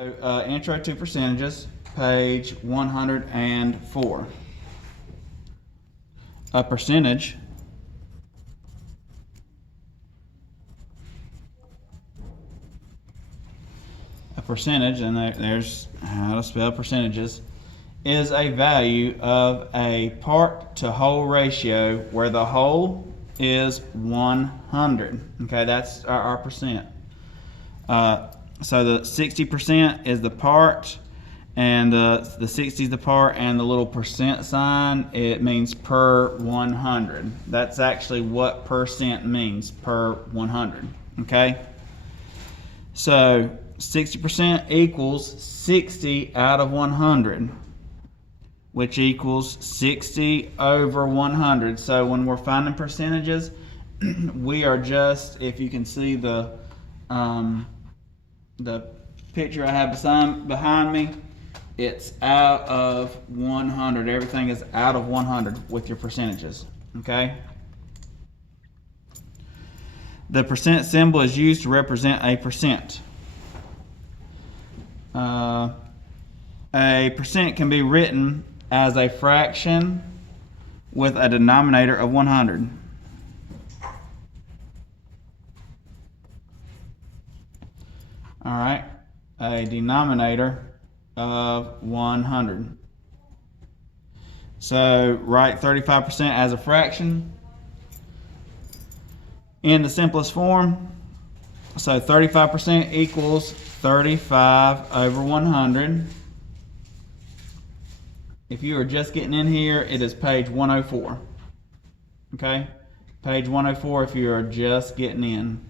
Intro to percentages, page 104. A percentage and there's how to spell percentages, is a value of a part to whole ratio where the whole is 100. Okay, that's our percent. So the 60% is the part, and the 60 is the part, and the little percent sign, it means per 100. That's actually what percent means, per 100. Okay? So 60% equals 60 out of 100, which equals 60 over 100. So when we're finding percentages, we are just, if you can see the picture I have behind me, it's out of 100. Everything is out of 100 with your percentages. Okay? The percent symbol is used to represent a percent. A percent can be written as a fraction with a denominator of 100. All right, a denominator of 100. So write 35% as a fraction in the simplest form. So 35% equals 35 over 100. If you are just getting in here, it is page 104. Okay? Page 104 if you are just getting in.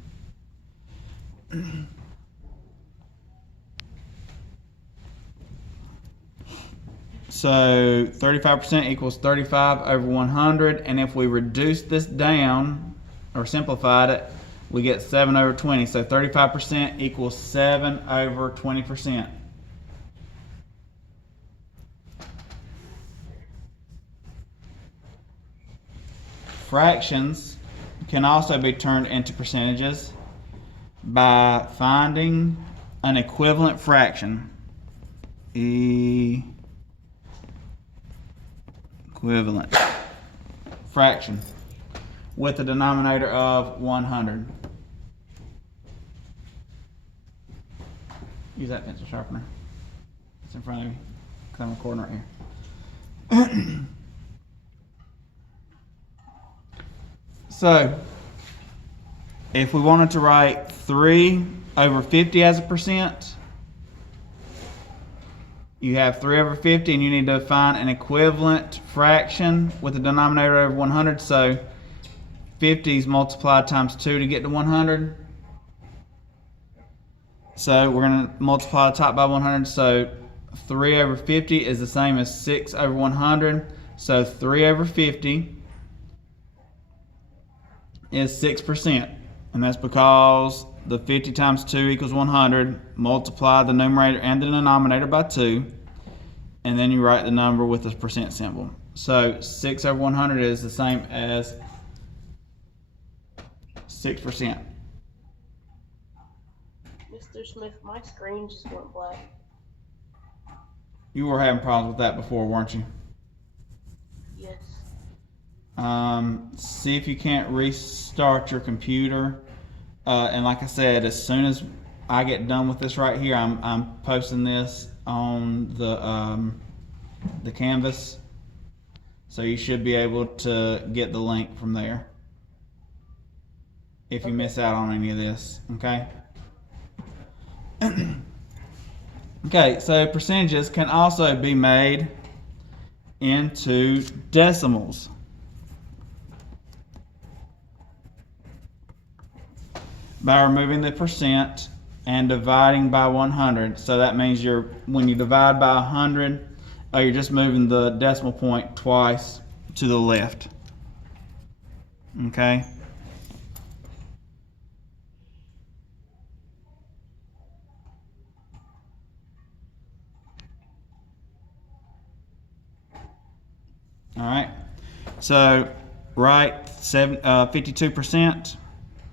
So 35% equals 35 over 100, and if we reduce this down, or simplified it, we get 7 over 20. So 35% equals 7 over 20%. Fractions can also be turned into percentages by finding an equivalent fraction. Equivalent fraction with a denominator of 100. Use that pencil sharpener. It's in front of me because I'm recording right here. So, if we wanted to write 3 over 50 as a percent, you have 3 over 50, and you need to find an equivalent fraction with a denominator of 100. So 50 is multiplied times 2 to get to 100. So we're going to multiply the top by 100. So 3 over 50 is the same as 6 over 100. So 3 over 50 is 6%. And that's because the 50 times 2 equals 100. Multiply the numerator and the denominator by 2. And then you write the number with the percent symbol. So 6 over 100 is the same as 6%. Mr. Smith, my screen just went black. You were having problems with that before, weren't you? Yes. See if you can't restart your computer. And like I said, as soon as I get done with this right here, I'm posting this on the Canvas. So you should be able to get the link from there if you miss out on any of this, okay? Okay, so percentages can also be made into decimals. By removing the percent and dividing by 100. So that means when you divide by 100, you're just moving the decimal point twice to the left. Okay? All right. So write 52%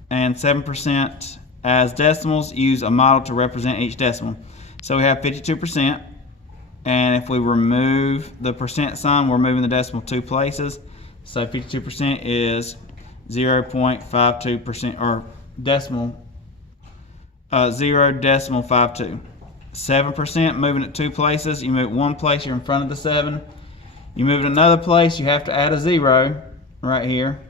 and 7% as decimals. Use a model to represent each decimal. So we have 52%. And if we remove the percent sign, we're moving the decimal 2 places. So 52% is 0.52%, or decimal 0.52. 7%, moving it 2 places. You move 1 place, you're in front of the 7. You move it another place, you have to add a 0 right here.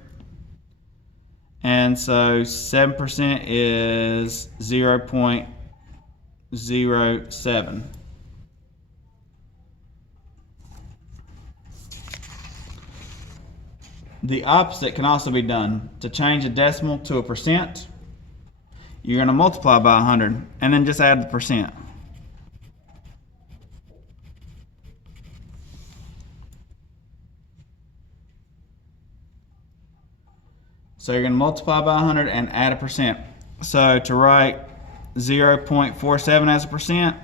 And so 7% is 0.07. The opposite can also be done. To change a decimal to a percent, you're going to multiply by 100 and then just add the percent. So you're going to multiply by 100 and add a percent. So to write 0.47 as a percent,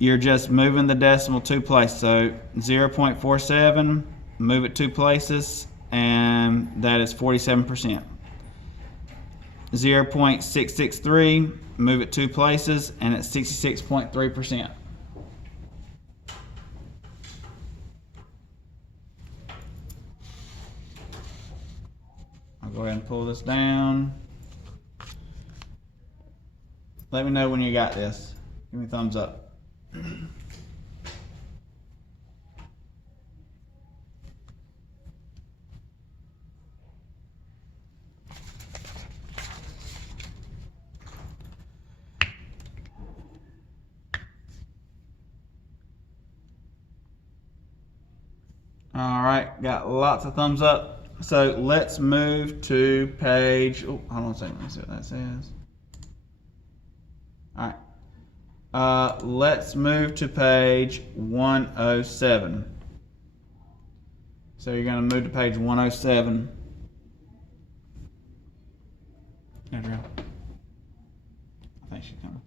you're just moving the decimal 2 places. So 0.47, move it 2 places, and that is 47%. 0.663, move it 2 places, and it's 66.3%. I'll go ahead and pull this down. Let me know when you got this. Give me a thumbs up. All right, got lots of thumbs up. So let's move to page, oh, hold on a second, let me see what that says. All right, let's move to page 107. So you're gonna move to page 107. Adriel, I think she's coming.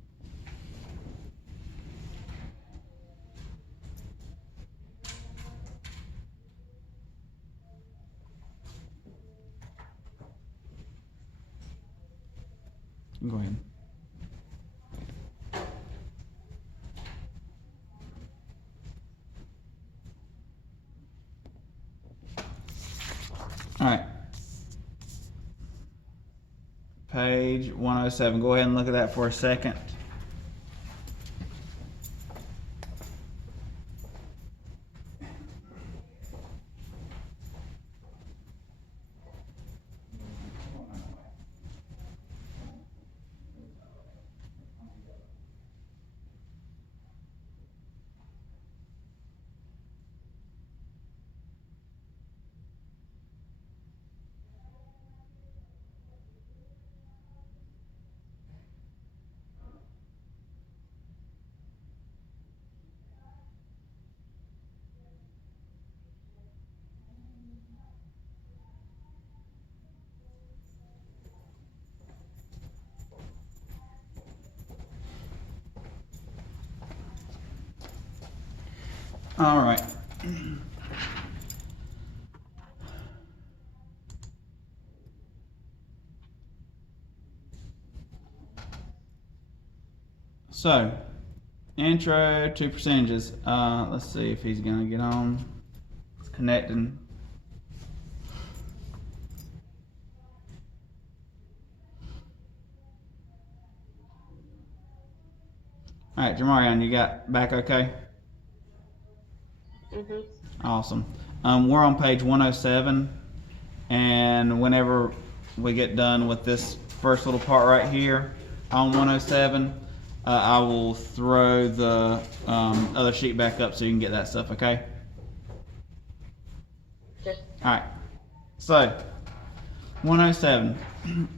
Go ahead. All right. Page 107. Go ahead and look at that for a second. All right. So, intro to percentages. Let's see if he's gonna get on. It's connecting. All right, Jamarion, you got back okay? Mhm. Awesome. We're on page 107, and whenever we get done with this first little part right here on 107, I will throw the other sheet back up so you can get that stuff, okay? Okay. All right. So, 107,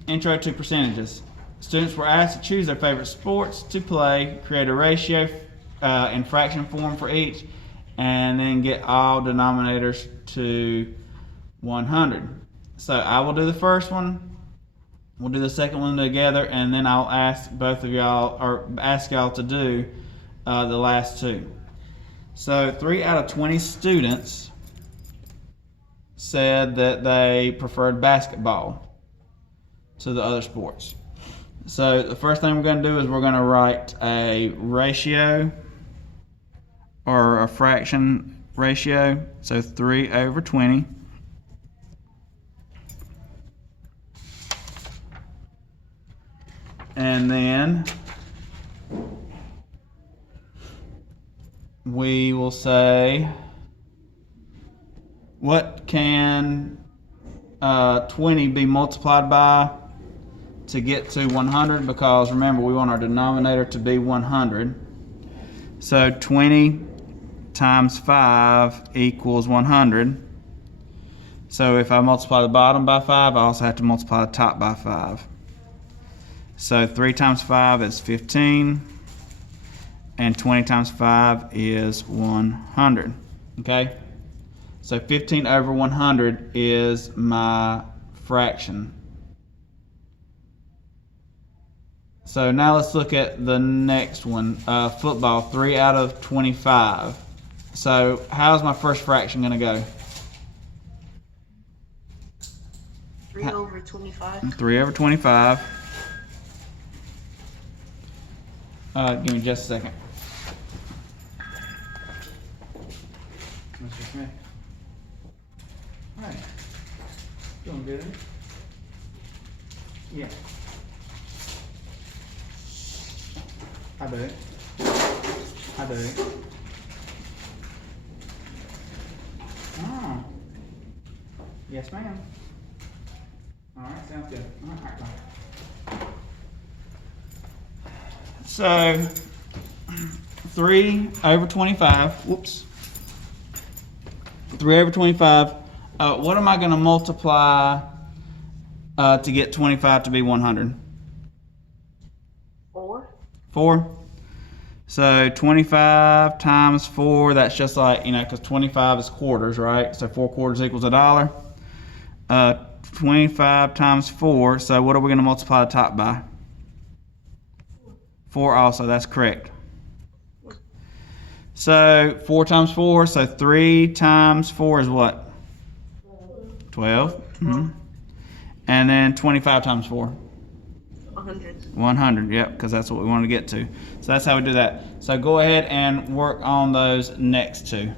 intro to percentages. Students were asked to choose their favorite sports to play, create a ratio in fraction form for each, and then get all denominators to 100. So I will do the first one, we'll do the second one together, and then I'll ask both of y'all, or ask y'all to do the last two. So 3 out of 20 students said that they preferred basketball to the other sports. So the first thing we're going to do is we're going to write a ratio or a fraction ratio. So 3 over 20. And then we will say, what can 20 be multiplied by to get to 100? Because remember, we want our denominator to be 100. So 20 times 5 equals 100. So if I multiply the bottom by 5, I also have to multiply the top by 5. So 3 times 5 is 15, and 20 times 5 is 100. Okay? So 15 over 100 is my fraction. So now let's look at the next one. Football, 3 out of 25. So how's my first fraction going to go? 3 over 25. 3 over 25. Give me just a second. Mr. Smith. Hey. Doing good? Yeah. I do. I do. Oh. Yes, ma'am. All right, sounds good. All right, bye. So, 3 over 25. Whoops. 3 over 25. What am I going to multiply to get 25 to be 100? 4. 4. So 25 times 4, that's just like, because 25 is quarters, right? So 4 quarters equals $1. 25 times 4, so what are we going to multiply the top by? 4 also, that's correct. So 4 times 4, so 3 times 4 is what? 12. Mm-hmm. And then 25 times 4? 100. 100, yep, because that's what we want to get to. So that's how we do that. So go ahead and work on those next two.